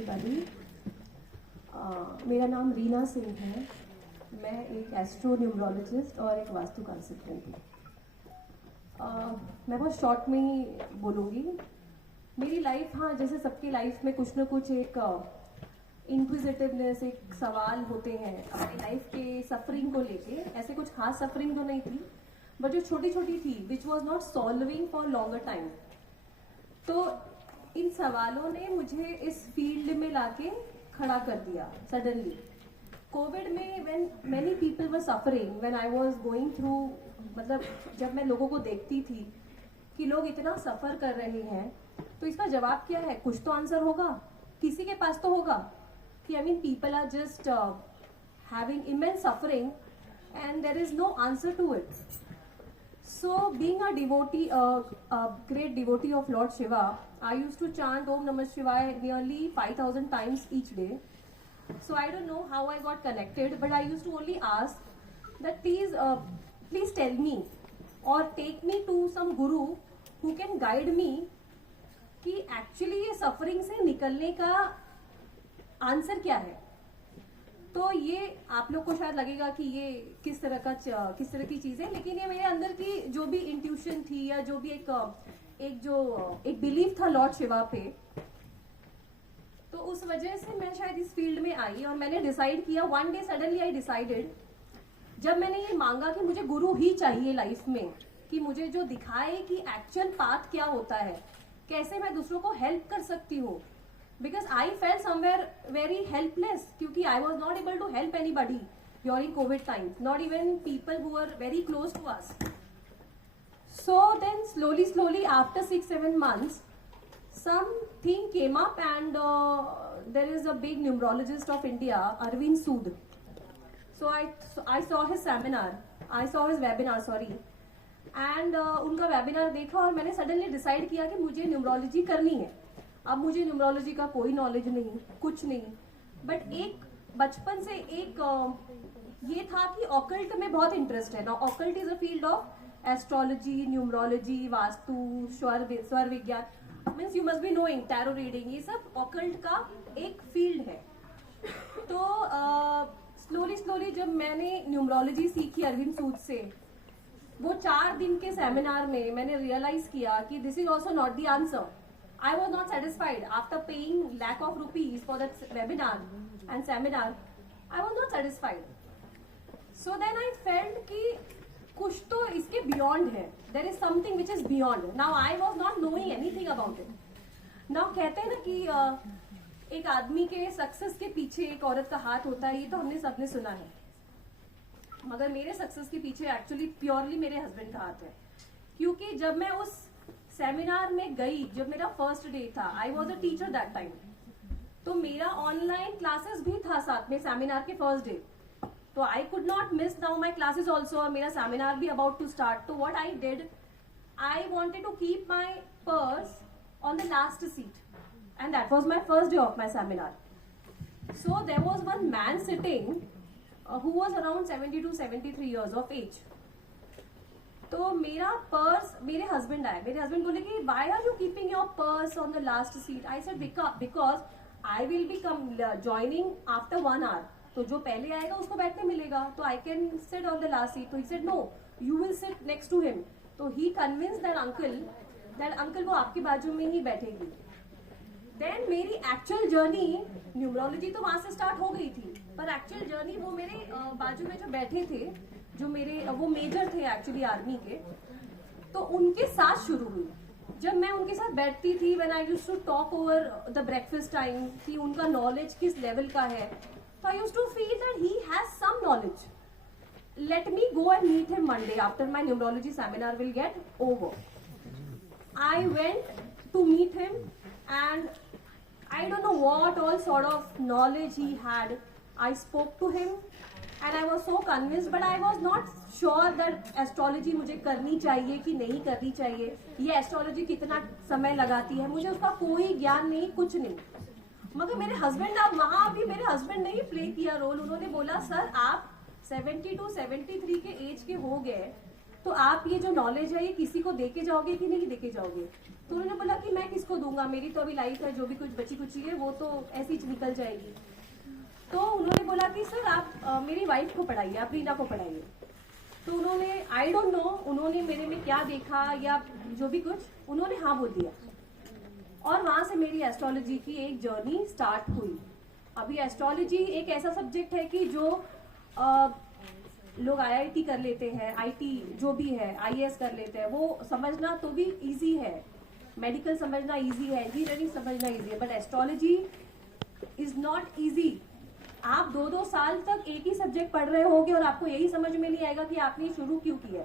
Everybody. मेरा नाम रीना सिंह है। मैं एक एस्ट्रो न्यूमरोलॉजिस्ट और एक वास्तु कंसल्टेंट हूँ। मैं बहुत शॉर्ट में ही बोलूँगी। मेरी लाइफ, हाँ, जैसे सबकी लाइफ में कुछ ना कुछ एक इंक्विजिटिवनेस, एक सवाल होते हैं अपनी लाइफ के सफरिंग को लेके। ऐसे कुछ खास सफरिंग तो नहीं थी, बट जो छोटी छोटी थी which was not solving for longer time. तो इन सवालों ने मुझे इस फील्ड में लाके खड़ा कर दिया सडनली। कोविड में when many people were suffering, when I was going through, मतलब जब मैं लोगों को देखती थी कि लोग इतना सफर कर रहे हैं, तो इसका जवाब क्या है? कुछ तो आंसर होगा, किसी के पास तो होगा कि I mean people are just having immense suffering and there is no answer to it. So being a devotee, a great devotee of Lord Shiva, I used to chant Om Namah Shivaya nearly 5,000 times each day. So I don't know how I got connected, but I used to only ask that please tell me or take me to some guru who can guide me कि actually ये suffering से निकलने का answer क्या है। तो ये आप लोग को शायद लगेगा कि ये किस तरह की चीज है, लेकिन ये मेरे अंदर की जो भी इंट्यूशन थी या जो भी एक बिलीफ था लॉर्ड शिवा पे, तो उस वजह से मैं शायद इस फील्ड में आई और मैंने डिसाइड किया। One day suddenly I decided, जब मैंने ये मांगा कि मुझे गुरु ही चाहिए लाइफ में, कि मुझे जो दिखाए कि एक्चुअल पाथ क्या होता है, कैसे मैं दूसरों को हेल्प कर सकती हूँ। Because I felt somewhere very helpless, क्योंकि I was not able to help anybody during COVID times, not even people who were very close to us. So then slowly after 6-7 months, something came up and there is a big numerologist of India, Arvind Sood. So I saw his seminar, I saw his webinar, sorry. And उनका webinar देखा और मैंने suddenly decide किया कि मुझे numerology करनी है। अब मुझे न्यूमरोलॉजी का कोई नॉलेज नहीं, कुछ नहीं, बट एक बचपन से एक ये था कि ऑकल्ट में बहुत इंटरेस्ट है ना। Occult is a field of astrology, numerology, vastu, स्वर विज्ञान, means you must be knowing, tarot reading, ये सब ऑकल्ट का एक फील्ड है। तो स्लोली जब मैंने न्यूमरोलॉजी सीखी अरविंद सूद से, वो 4 दिन के सेमिनार में मैंने रियलाइज किया कि this is also not the answer. I was not satisfied after paying lakh of rupees for that webinar and seminar. I was not satisfied. So then I felt कि कुछ तो इसके beyond है. There is something which is beyond. Now I was not knowing anything about it. Now कहते हैं ना कि एक आदमी के सक्सेस के पीछे एक औरत का हाथ होता है, ये तो हमने सबने सुना है, मगर मेरे सक्सेस के पीछे एक्चुअली प्योरली मेरे हस्बैंड का हाथ है। क्योंकि जब मैं उस सेमिनार में गई, जब मेरा फर्स्ट डे था, I was a teacher that time, तो मेरा ऑनलाइन क्लासेस भी था साथ में सेमिनार के फर्स्ट डे, तो I could not miss now my classes also, और मेरा सेमिनार भी अबाउट टू स्टार्ट। तो what I did, I wanted to keep my purse on the last seat and that was my first day of my seminar. So there was one man sitting who was around 70 to 73 years of age. तो मेरा purse, मेरे husband आए, मेरे husband बोले कि why are you keeping your purse on the last seat. I said because I will be joining after 1 hour, तो जो पहले आएगा उसको बैठने मिलेगा, तो I can sit on the last seat. तो he said no, you will sit next to him. तो ही कन्विंस दैट अंकल वो आपके बाजू में ही बैठेगी. देन मेरी एक्चुअल जर्नी, न्यूमरोलॉजी तो वहां से स्टार्ट हो गई थी, पर एक्चुअल जर्नी वो मेरे बाजू में जो बैठे थे, जो मेरे वो मेजर थे एक्चुअली आर्मी के, तो उनके साथ शुरू हुई. जब मैं उनके साथ बैठती थी, when I used to talk over the breakfast time, कि उनका नॉलेज किस लेवल का है, तो I used to feel that he has some knowledge. Let me go and meet him Monday after my numerology seminar will get over. I went to meet him and I don't know what all sort of knowledge he had. I spoke to him and I was so convinced, but I was not sure that astrology मुझे करनी चाहिए कि नहीं करनी चाहिए, ये astrology कितना समय लगाती है, मुझे उसका कोई ज्ञान नहीं, कुछ नहीं. मगर मेरे हस्बैंड, अब वहां भी मेरे हस्बैंड ने ही प्ले किया रोल. उन्होंने बोला, सर आप 70 to 73 के एज के हो गए, तो आप ये जो नॉलेज है ये किसी को देके जाओगे कि नहीं देके जाओगे? तो उन्होंने बोला कि मैं किसको दूंगा, मेरी तो अभी लाइफ है, जो भी कुछ बची कुची है वो तो ऐसी निकल जाएगी। तो उन्होंने बोला कि सर आप मेरी वाइफ को पढ़ाइए, आप रीना को पढ़ाइए। तो उन्होंने आई डोंट नो उन्होंने मेरे में क्या देखा या जो भी कुछ, उन्होंने हाँ बोल दिया और वहां से मेरी एस्ट्रोलॉजी की एक जर्नी स्टार्ट हुई। अभी एस्ट्रोलॉजी एक ऐसा सब्जेक्ट है कि जो लोग IIT कर लेते हैं, IT जो भी है, IAS कर लेते हैं, वो समझना तो भी इजी है, मेडिकल समझना इजी है, इंजीनियरिंग समझना इजी है, but astrology is not easy. आप 2-2 साल तक एक ही सब्जेक्ट पढ़ रहे होगे और आपको यही समझ में नहीं आएगा कि आपने शुरू क्यों किया।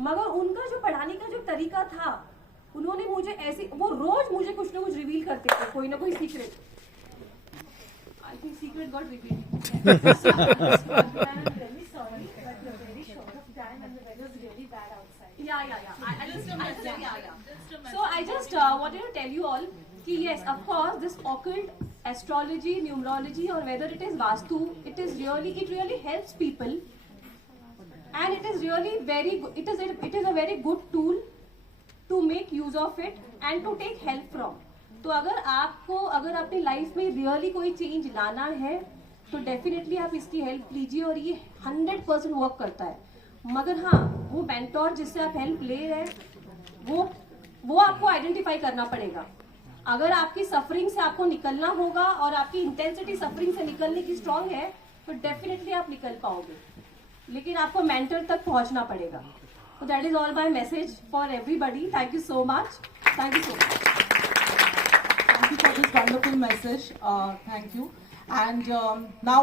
मगर उनका जो पढ़ाने का जो तरीका था, उन्होंने मुझे ऐसे, वो रोज मुझे कुछ ना कुछ रिवील करते थे, कोई ना कोई secret. I think secret got revealed. So I just wanted to tell you all कि yes, of course, this occult astrology, numerology, or whether it is vastu, it really helps people, and it is really very good. It is a very good tool to make use of it and to take help from. तो अगर अपनी life में really कोई change लाना है तो definitely आप इसकी हेल्प लीजिए और ये 100% वर्क करता है। मगर हाँ, वो मेंटोर जिससे आप हेल्प ले रहे हैं वो आपको आइडेंटिफाई करना पड़ेगा। अगर आपकी सफरिंग से आपको निकलना होगा और आपकी इंटेंसिटी सफरिंग से निकलने की स्ट्रांग है तो डेफिनेटली आप निकल पाओगे, लेकिन आपको मेंटर तक पहुंचना पड़ेगा। So that is all my message for everybody. Thank you so much. Thank you so much. Thank you for this wonderful message. Thank you. And now